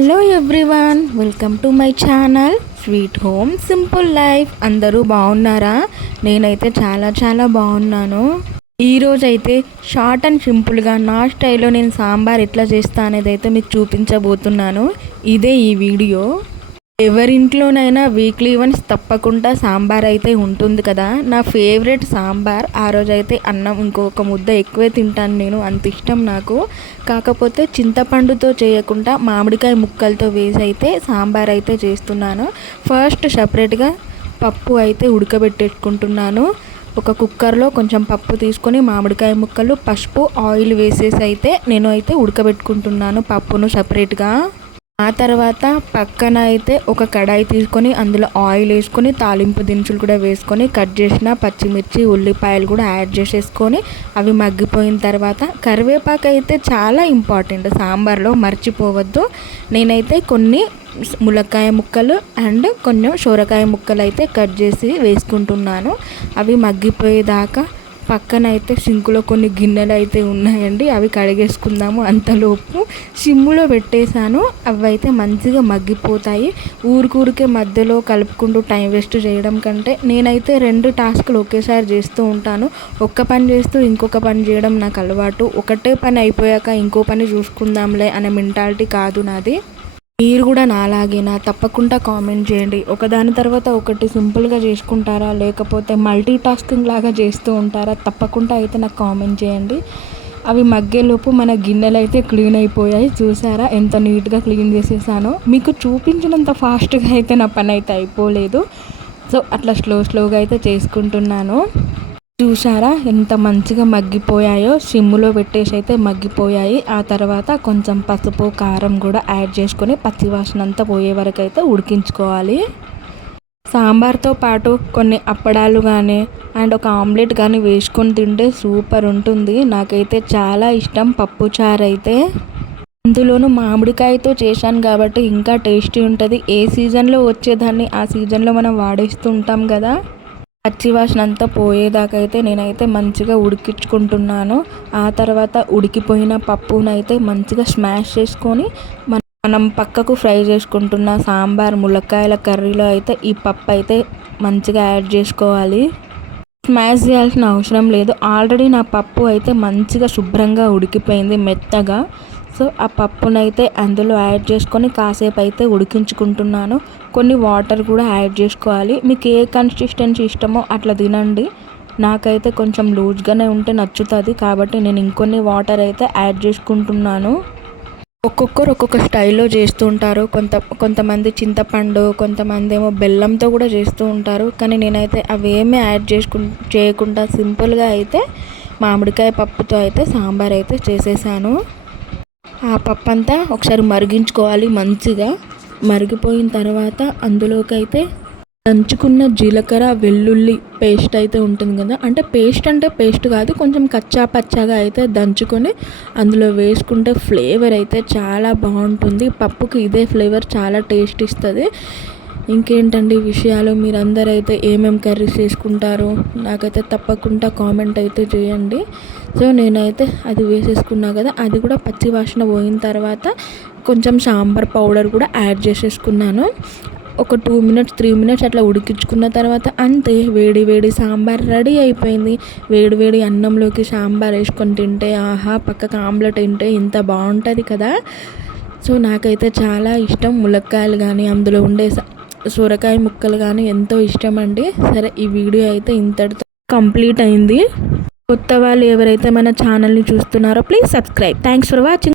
Hello everyone welcome to my channel sweet home simple life అందరూ బాగున్నారా? నేనైతే చాలా చాలా బాగున్నాను. ఈరోజు అయితే షార్ట్ అండ్ సింపుల్గా నా స్టైల్లో నేను సాంబార్ ఎట్లా చేస్తా అనేది అయితే మీకు చూపించబోతున్నాను. ఇదే ఈ వీడియో. ఎవరింట్లోనైనా వీక్లీ వన్స్ తప్పకుండా సాంబార్ అయితే ఉంటుంది కదా. నా ఫేవరెట్ సాంబార్ ఆ రోజు అయితే అన్నం ఇంకొక ముద్ద ఎక్కువే తింటాను నేను అంత ఇష్టం నాకు. కాకపోతే చింతపండుతో చేయకుండా మామిడికాయ ముక్కలతో వేసి అయితే సాంబార్ అయితే చేస్తున్నాను. ఫస్ట్ సపరేట్గా పప్పు అయితే ఉడకబెట్టేసుకుంటున్నాను. ఒక కుక్కర్లో కొంచెం పప్పు తీసుకొని మామిడికాయ ముక్కలు పసుపు ఆయిల్ వేసేసి అయితే నేను అయితే ఉడకబెట్టుకుంటున్నాను పప్పును సపరేట్గా. ఆ తర్వాత పక్కన అయితే ఒక కడాయి తీసుకొని అందులో ఆయిల్ వేసుకొని తాలింపు దినుసులు కూడా వేసుకొని కట్ చేసిన పచ్చిమిర్చి ఉల్లిపాయలు కూడా యాడ్ చేసేసుకొని అవి మగ్గిపోయిన తర్వాత కరివేపాకు అయితే చాలా ఇంపార్టెంట్. సాంబార్లో మర్చిపోవద్దు. నేనైతే కొన్ని ములక్కాయ ముక్కలు అండ్ కొంచెం సొరకాయ ముక్కలు అయితే కట్ చేసి వేసుకుంటున్నాను. అవి మగ్గిపోయేదాకా పక్కన అయితే సింకులో కొన్ని గిన్నెలు అయితే ఉన్నాయండి అవి కడిగేసుకుందాము అంతలోపు. సిమ్ములో పెట్టేశాను అవి అయితే మంచిగా మగ్గిపోతాయి. ఊరికూరికే మధ్యలో కలుపుకుంటూ టైం వేస్ట్ చేయడం కంటే నేనైతే రెండు టాస్క్లు ఒకేసారి చేస్తూ ఉంటాను. ఒక్క పని చేస్తూ ఇంకొక పని చేయడం నాకు అలవాటు. ఒకటే పని అయిపోయాక ఇంకో పని చూసుకుందాంలే అనే మెంటాలిటీ కాదు నాది. మీరు కూడా నాలాగేనా? తప్పకుండా కామెంట్ చేయండి. ఒకదాని తర్వాత ఒకటి సింపుల్గా చేసుకుంటారా? లేకపోతే మల్టీ టాస్కింగ్ లాగా చేస్తూ ఉంటారా? తప్పకుండా అయితే నాకు కామెంట్ చేయండి. అవి మగ్గేలోపు మన గిన్నెలు అయితే క్లీన్ అయిపోయాయి. చూసారా? ఎంత నీట్గా క్లీన్ చేసేసానో. మీకు చూపించినంత ఫాస్ట్గా అయితే నా పని అయితే అయిపోలేదు. సో అట్లా స్లో స్లోగా అయితే చేసుకుంటున్నాను. చూసారా ఎంత మంచిగా మగ్గిపోయాయో? సిమ్ములో పెట్టేసి అయితే మగ్గిపోయాయి. ఆ తర్వాత కొంచెం పసుపు కారం కూడా యాడ్ చేసుకొని పచ్చివాసన అంతా పోయే వరకు అయితే ఉడికించుకోవాలి. సాంబార్తో పాటు కొన్ని అప్పడాలు కానీ అండ్ ఒక ఆమ్లెట్ కానీ వేసుకొని తింటే సూపర్ ఉంటుంది. నాకైతే చాలా ఇష్టం పప్పు చారు అయితే. అందులోనూ మామిడికాయతో చేశాను కాబట్టి ఇంకా టేస్టీ ఉంటుంది. ఏ సీజన్లో వచ్చేదాన్ని ఆ సీజన్లో మనం వాడేస్తూ ఉంటాం కదా. పచ్చివాసన అంతా పోయేదాకైతే నేనైతే మంచిగా ఉడికించుకుంటున్నాను. ఆ తర్వాత ఉడికిపోయిన పప్పునైతే మంచిగా స్మాష్ చేసుకొని మనం పక్కకు ఫ్రై చేసుకుంటున్న సాంబార్ ములక్కాయల కర్రీలో అయితే ఈ పప్పు అయితే మంచిగా యాడ్ చేసుకోవాలి. స్మాష్ చేయాల్సిన అవసరం లేదు. ఆల్రెడీ నా పప్పు అయితే మంచిగా శుభ్రంగా ఉడికిపోయింది మెత్తగా. సో ఆ పప్పునైతే అందులో యాడ్ చేసుకొని కాసేపు అయితే ఉడికించుకుంటున్నాను. కొన్ని వాటర్ కూడా యాడ్ చేసుకోవాలి. మీకు ఏ కన్సిస్టెన్సీ ఇష్టమో అట్లా తినండి. నాకైతే కొంచెం లూజ్గానే ఉంటే నచ్చుతుంది. కాబట్టి నేను ఇంకొన్ని వాటర్ అయితే యాడ్ చేసుకుంటున్నాను. ఒక్కొక్కరు ఒక్కొక్క స్టైల్లో చేస్తూ ఉంటారు. కొంత కొంతమంది చింతపండు కొంతమంది ఏమో బెల్లంతో కూడా చేస్తూ ఉంటారు. కానీ నేనైతే అవేమీ యాడ్ చేసుకు చేయకుండా సింపుల్గా అయితే మామిడికాయ పప్పుతో అయితే సాంబార్ అయితే చేసేసాను. ఆ పప్పు అంతా ఒకసారి మరిగించుకోవాలి మంచిగా. మరిగిపోయిన తర్వాత అందులోకి అయితే దంచుకున్న జీలకర్ర వెల్లుల్లి పేస్ట్ అయితే ఉంటుంది కదా. అంటే పేస్ట్ అంటే పేస్ట్ కాదు కొంచెం కచ్చా పచ్చాగా అయితే దంచుకొని అందులో వేసుకుంటే ఫ్లేవర్ అయితే చాలా బాగుంటుంది. పప్పుకి ఇదే ఫ్లేవర్ చాలా టేస్ట్ ఇస్తుంది. ఇంకేంటండి విషయాలు? మీరందరైతే అయితే ఏమేమి కర్రీస్ చేసుకుంటారో నాకైతే తప్పకుండా కామెంట్ అయితే చేయండి. సో నేనైతే అది వేసేసుకున్నా కదా అది కూడా పచ్చి వాసన పోయిన తర్వాత కొంచెం సాంబార్ పౌడర్ కూడా యాడ్ చేసేసుకున్నాను. ఒక టూ మినిట్స్ త్రీ మినిట్స్ అట్లా ఉడికించుకున్న తర్వాత అంతే వేడి వేడి సాంబార్ రెడీ అయిపోయింది. వేడి వేడి అన్నంలోకి సాంబార్ వేసుకొని తింటే ఆహా పక్కకు ఆమ్లెట్ తింటే ఇంత బాగుంటుంది కదా. సో నాకైతే చాలా ఇష్టం. ములక్కాయలు కానీ అందులో ఉండే సొరకాయ ముక్కలు కానీ ఎంతో ఇష్టం అండి. సరే ఈ వీడియో అయితే ఇంతటితో కంప్లీట్ అయింది. కొత్త వాళ్ళు ఎవరైతే మన ఛానల్ని చూస్తున్నారో please subscribe. Thanks for watching